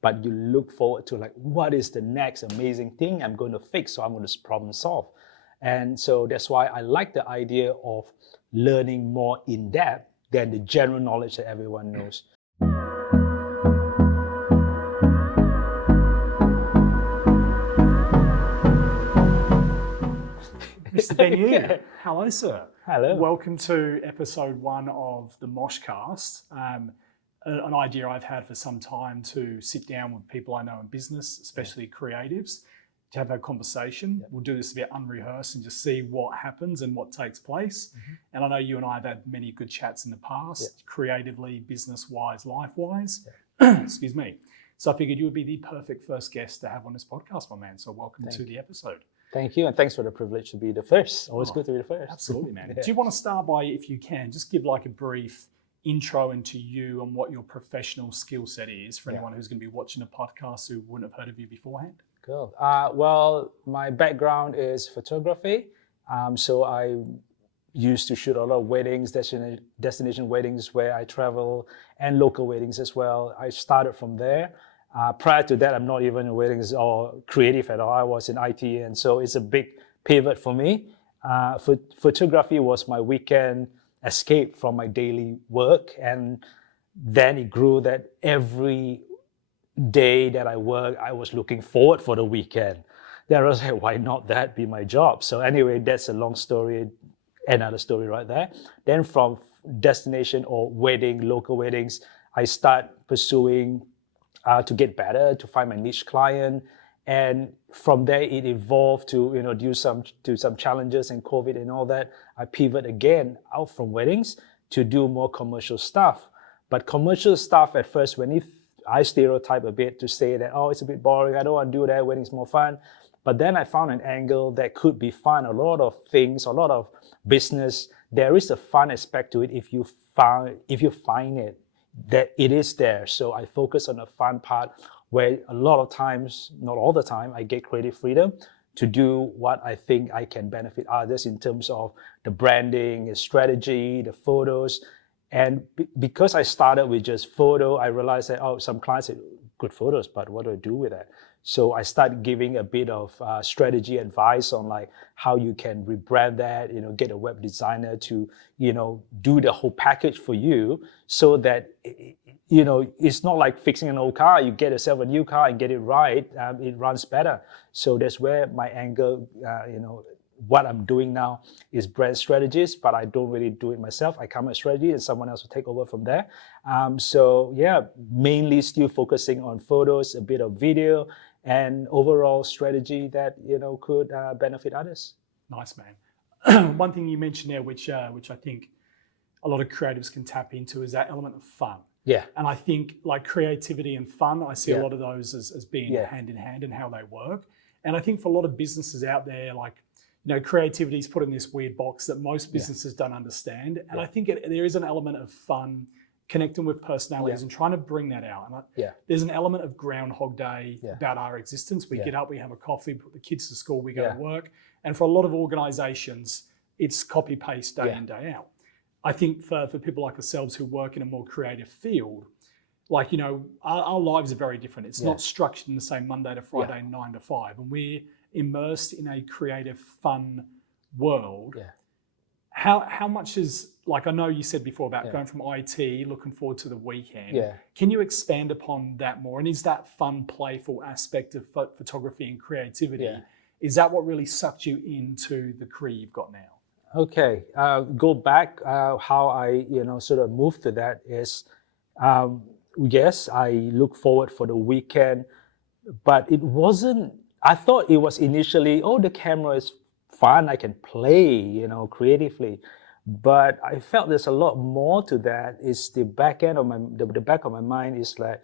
but you look forward to like, what is the next amazing thing I'm going to fix? So I'm going to problem solve. And so that's why I like the idea of learning more in depth than the general knowledge that everyone knows. Mr. Ben Yew, hello, sir. Hello. Welcome to episode 1 of the MoshCast. An idea I've had for some time to sit down with people I know in business, especially creatives, to have a conversation. We'll do this a bit unrehearsed and just see what happens and what takes place. And I know you and I have had many good chats in the past, creatively, business-wise, life-wise. Excuse me. So I figured you would be the perfect first guest to have on this podcast, my man. So welcome to the episode. Thank you, and thanks for the privilege to be the first. Always good to be the first. Absolutely, man. Do you want to start by, if you can, just give like a brief intro into you and what your professional skill set is for anyone who's going to be watching a podcast who wouldn't have heard of you beforehand? Cool. Well, my background is photography. So I used to shoot a lot of weddings, destination weddings where I travel, and local weddings as well. I started from there. Prior to that, I'm not even in weddings or creative at all. I was in IT, and so it's a big pivot for me. Photography was my weekend escape from my daily work, and then it grew that every day that I work, I was looking forward for the weekend. Then I was like, why not that be my job? So anyway, that's a long story, another story right there. Then from destination or wedding, local weddings, I start pursuing to get better, to find my niche client. And from there, it evolved to, do some challenges and COVID and all that. I pivot again out from weddings to do more commercial stuff. But commercial stuff at first, I stereotype a bit to say that, oh, it's a bit boring, I don't want to do that, wedding's more fun. But then I found an angle that could be fun. A lot of things, a lot of business, there is a fun aspect to it if you find it, that it is there. So I focus on the fun part where a lot of times, not all the time, I get creative freedom to do what I think I can benefit others in terms of the branding, the strategy, the photos. And because I started with just photo, I realized that, some clients say, good photos, but what do I do with that? So I started giving a bit of strategy advice on like how you can rebrand that, get a web designer to, do the whole package for you so that, it's not like fixing an old car. You get yourself a new car and get it right, it runs better. So that's where my angle, what I'm doing now is brand strategies, but I don't really do it myself. I come with strategy and someone else will take over from there. Mainly still focusing on photos, a bit of video, and overall strategy that, could benefit others. Nice, man. One thing you mentioned there, which I think a lot of creatives can tap into, is that element of fun. Yeah. And I think like creativity and fun, I see a lot of those as being hand in hand in how they work. And I think for a lot of businesses out there, like, creativity is put in this weird box that most businesses don't understand. And I think there is an element of fun connecting with personalities and trying to bring that out. And there's an element of Groundhog Day about our existence. We get up, we have a coffee, put the kids to school, we go to work. And for a lot of organizations, it's copy paste day in, day out. I think for people like ourselves who work in a more creative field, like, our lives are very different. It's not structured in the same Monday to Friday, 9 to 5. And we're immersed in a creative, fun world. How much is, like, I know you said before about going from IT, looking forward to the weekend. Can you expand upon that more? And is that fun, playful aspect of photography and creativity, is that what really sucked you into the career you've got now? Okay, go back, how I, sort of moved to that is, yes, I look forward for the weekend, but it wasn't, I thought it was initially, the camera is fun, I can play, creatively. But I felt there's a lot more to that. It's the back end of the back of my mind is like,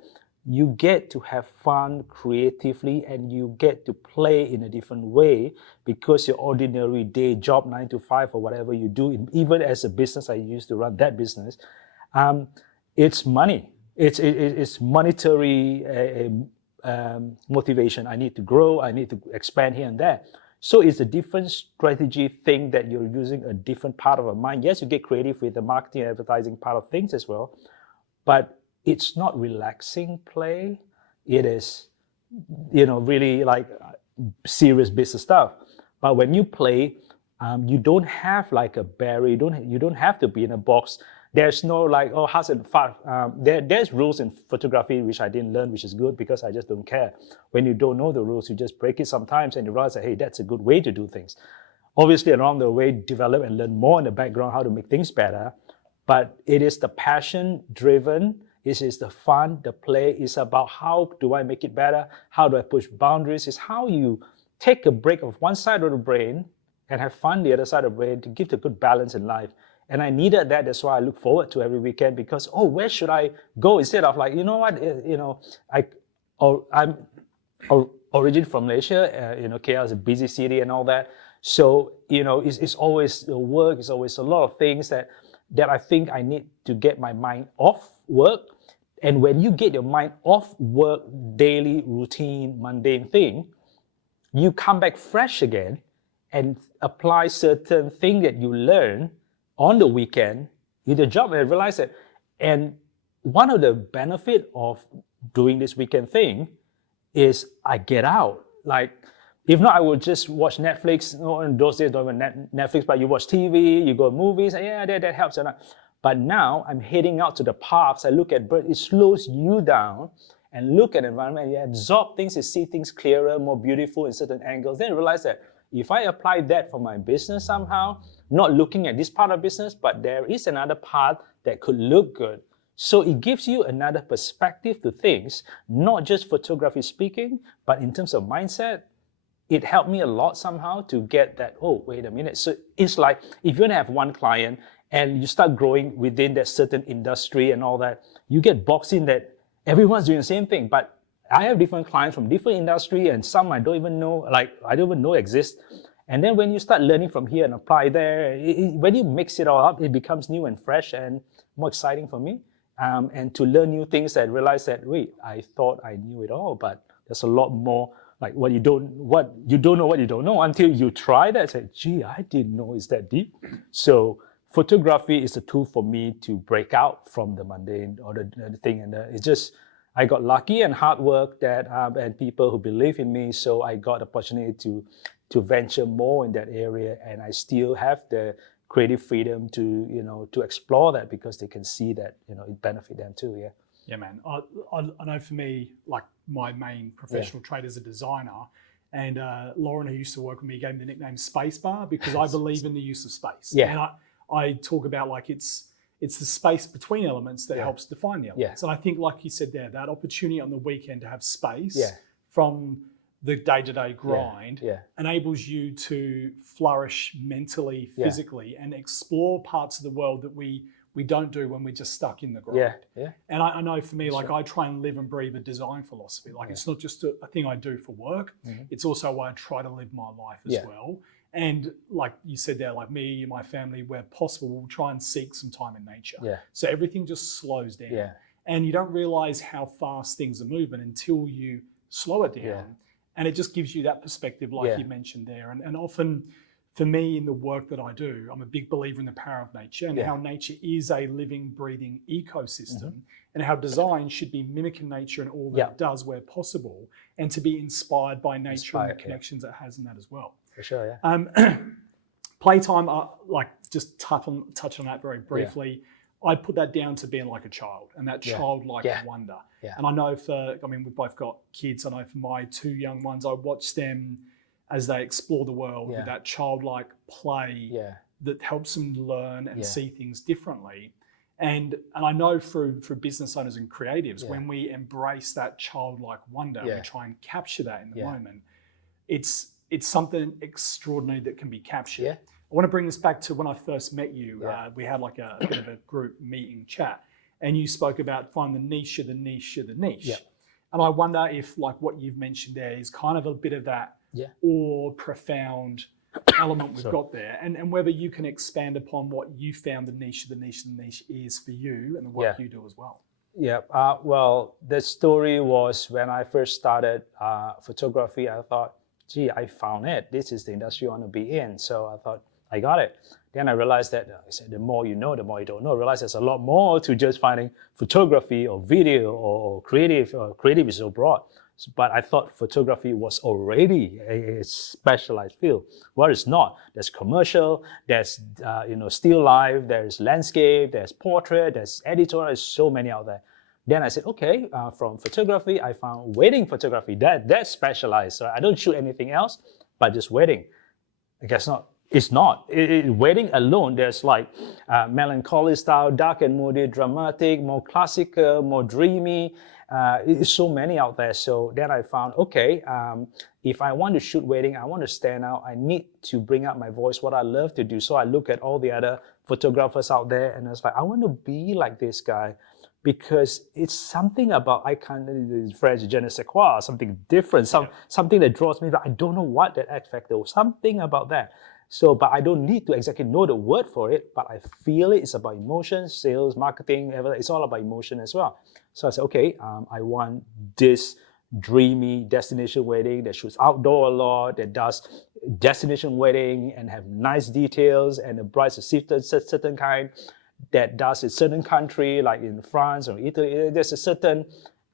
you get to have fun creatively and you get to play in a different way because your ordinary day job, 9 to 5 or whatever you do, even as a business, I used to run that business, it's money. It's monetary motivation. I need to grow, I need to expand here and there. So it's a different strategy thing that you're using a different part of your mind. Yes, you get creative with the marketing and advertising part of things as well, but it's not relaxing play. it is, really like serious business stuff. But when you play, you don't have like a barrier. You don't have to be in a box. There's no like, oh, how's it far? There's rules in photography which I didn't learn, which is good because I just don't care. When you don't know the rules, you just break it sometimes and you realize that, hey, that's a good way to do things. Obviously, along the way, develop and learn more in the background how to make things better. But it is the passion driven. It is the fun, the play. It's about how do I make it better? How do I push boundaries? It's how you take a break of one side of the brain and have fun the other side of the brain to give the good balance in life. And I needed that. That's why I look forward to every weekend because, where should I go? Instead of like, I'm originally from Malaysia. KL is a busy city and all that. So, it's always work. It's always a lot of things that I think I need to get my mind off work. And when you get your mind off work, daily routine, mundane thing, you come back fresh again and apply certain things that you learn on the weekend in the job. And I realized that, and one of the benefit of doing this weekend thing is I get out. Like, if not, I would just watch Netflix. In those days, don't even Netflix, but you watch TV, you go to movies, and yeah, that helps. But now I'm heading out to the parks. I look at birds. It slows you down and look at the environment. And you absorb things, you see things clearer, more beautiful in certain angles. Then you realize that if I apply that for my business somehow, not looking at this part of business, but there is another part that could look good. So it gives you another perspective to things, not just photography speaking, but in terms of mindset. It helped me a lot somehow to get that, wait a minute. So it's like if you only have one client and you start growing within that certain industry and all that, you get boxed in that everyone's doing the same thing. But I have different clients from different industry and some I don't even know, I don't even know exist. And then when you start learning from here and apply there, when you mix it all up, it becomes new and fresh and more exciting for me. And to learn new things and realize that, wait, I thought I knew it all, but there's a lot more. Like what you don't know until you try that. Say, gee, I didn't know it's that deep. So photography is a tool for me to break out from the mundane or the thing. And it's just, I got lucky and hard work that and people who believe in me. So I got the opportunity to venture more in that area, and I still have the creative freedom to explore that because they can see that it benefit them too. Yeah. Yeah, man. I know for me, like my main professional trade as a designer, and Lauren, who used to work with me, gave me the nickname Spacebar because I believe in the use of space. Yeah. And I talk about like it's the space between elements that helps define the elements. And I think, like you said there, that opportunity on the weekend to have space from the day-to-day grind enables you to flourish mentally, physically, and explore parts of the world that we don't do when we're just stuck in the grind. And I know for me, like I try and live and breathe a design philosophy. Like it's not just a thing I do for work. It's also why I try to live my life as well. And like you said there, like me and my family, where possible, we'll try and seek some time in nature. So everything just slows down. And you don't realize how fast things are moving until you slow it down. And it just gives you that perspective like you mentioned there. And often, for me, in the work that I do, I'm a big believer in the power of nature and how nature is a living, breathing ecosystem and how design should be mimicking nature and all that it does where possible, and to be inspired by nature and the connections it has in that as well. For sure, Playtime, like just touch on that very briefly. I put that down to being like a child and that childlike wonder. And I know we've both got kids. I know for my two young ones, I watch them as they explore the world with that childlike play that helps them learn and see things differently. And I know through business owners and creatives, when we embrace that childlike wonder, we try and capture that in the moment, it's something extraordinary that can be captured. I want to bring this back to when I first met you. We had like a bit of a group meeting chat, and you spoke about find the niche of the niche of the niche. And I wonder if like what you've mentioned there is kind of a bit of that or profound element we've got there, and whether you can expand upon what you found the niche of the niche of the niche is for you and the work you do as well. Well, the story was when I first started photography, I thought, gee, I found it. This is the industry I want to be in. So I thought I got it. Then I realized that I said, the more you know, the more you don't know. I realized there's a lot more to just finding photography or video or creative. Creative is so broad. But I thought photography was already a specialized field. Well, it's not. There's commercial, there's still life, there's landscape, there's portrait, there's editorial. There's so many out there. Then I said, okay, from photography, I found wedding photography. That's specialized. So I don't shoot anything else, but just wedding. I guess not. It's not. Wedding alone, there's like melancholy style, dark and moody, dramatic, more classical, more dreamy. It's so many out there. So then I found, okay, if I want to shoot wedding, I want to stand out, I need to bring out my voice, what I love to do. So I look at all the other photographers out there and I was like, I want to be like this guy. Because it's something about, I can't, French, je ne sais quoi, something different, something that draws me, but I don't know what that X factor was, something about that. So, but I don't need to exactly know the word for it, but I feel it. It's about emotion, sales, marketing, it's all about emotion as well. So I said, okay, I want this dreamy destination wedding that shoots outdoor a lot, that does destination wedding and have nice details, and the bride's a certain kind, that does a certain country, like in France or Italy. There's a certain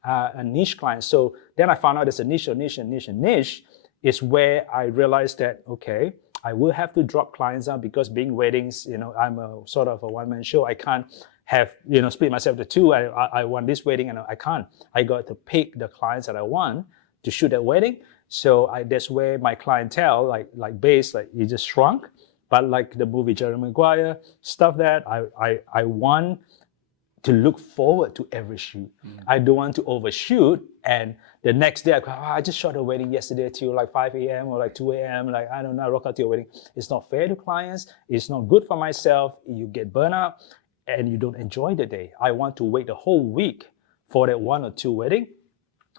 a niche client. So then I found out there's a niche is where I realized that, okay, I will have to drop clients out because being weddings, I'm a sort of a one-man show. I can't have, split myself to two. I want this wedding and I can't. I got to pick the clients that I want to shoot that wedding. So that's where my clientele, like base, like it just shrunk. But like the movie Jerry Maguire, stuff that I want to look forward to every shoot. I don't want to overshoot and the next day I just shot a wedding yesterday till like 5 a.m. or like 2 a.m. Like, I don't know, I rock out to your wedding. It's not fair to clients. It's not good for myself. You get burnt out and you don't enjoy the day. I want to wait the whole week for that 1 or 2 wedding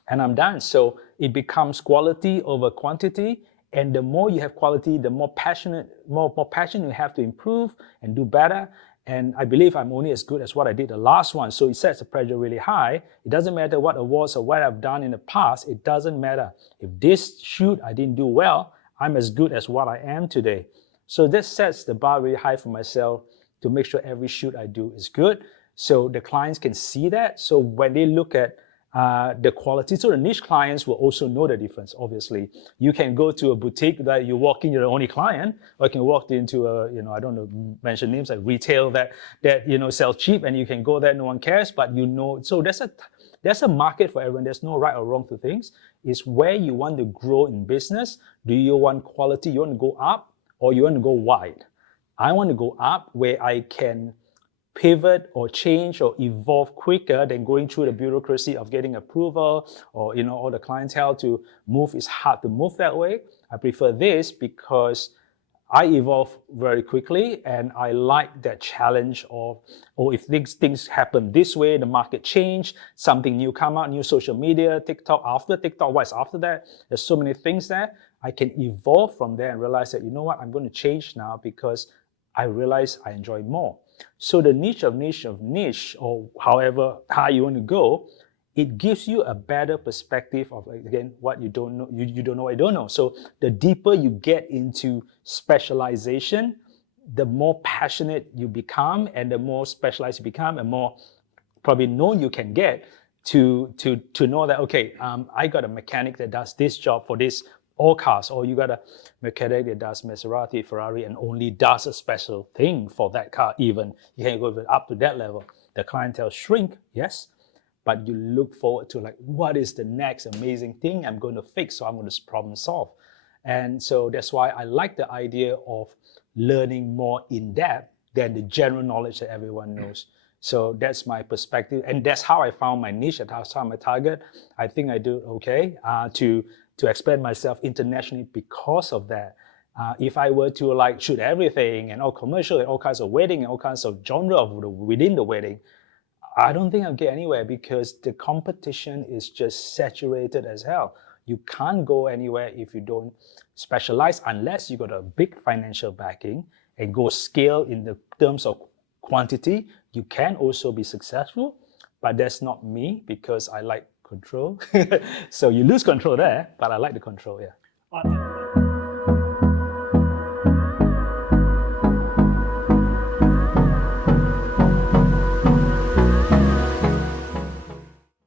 and I'm done. So it becomes quality over quantity. And the more you have quality, the more passion you have to improve and do better. And I believe I'm only as good as what I did the last one. So it sets the pressure really high. It doesn't matter what awards or what I've done in the past. It doesn't matter. If this shoot I didn't do well, I'm as good as what I am today. So this sets the bar really high for myself to make sure every shoot I do is good. So the clients can see that. So when they look at the quality, so the niche clients will also know the difference, obviously. You can go to a boutique that you walk in, you're the only client, or you can walk into a, I don't know, mention names like retail that sells cheap and you can go there, no one cares, but so there's a market for everyone. There's no right or wrong to things. It's where you want to grow in business. Do you want quality? You want to go up or you want to go wide? I want to go up where I can pivot or change or evolve quicker than going through the bureaucracy of getting approval or all the clientele to move. Is hard to move that way. I prefer this because I evolve very quickly and I like that challenge of, if things happen this way, the market change, something new come out, new social media, TikTok, after TikTok, what's after that? There's so many things there. I can evolve from there and realize that, I'm going to change now because I realize I enjoy more. So the niche of niche, or however high you want to go, it gives you a better perspective of, again, what you don't know. You don't know what you don't know. So the deeper you get into specialization, the more passionate you become, and the more specialized you become, and more probably known you can get to know that, okay, I got a mechanic that does this job for this all cars, or you got a mechanic that does Maserati, Ferrari, and only does a special thing for that car. Even you can go up to that level. The clientele shrink, yes, but you look forward to what is the next amazing thing I'm going to fix? So I'm going to problem solve, and so that's why I like the idea of learning more in depth than the general knowledge that everyone knows. So that's my perspective, and that's how I found my niche. That's how my target. I think I do okay to expand myself internationally because of that. If I were to shoot everything and all commercial and all kinds of wedding and all kinds of genre within the wedding, I don't think I'll get anywhere because the competition is just saturated as hell. You can't go anywhere if you don't specialize unless you got a big financial backing and go scale in the terms of quantity. You can also be successful, but that's not me because I like control. So you lose control there, but I like the control, yeah.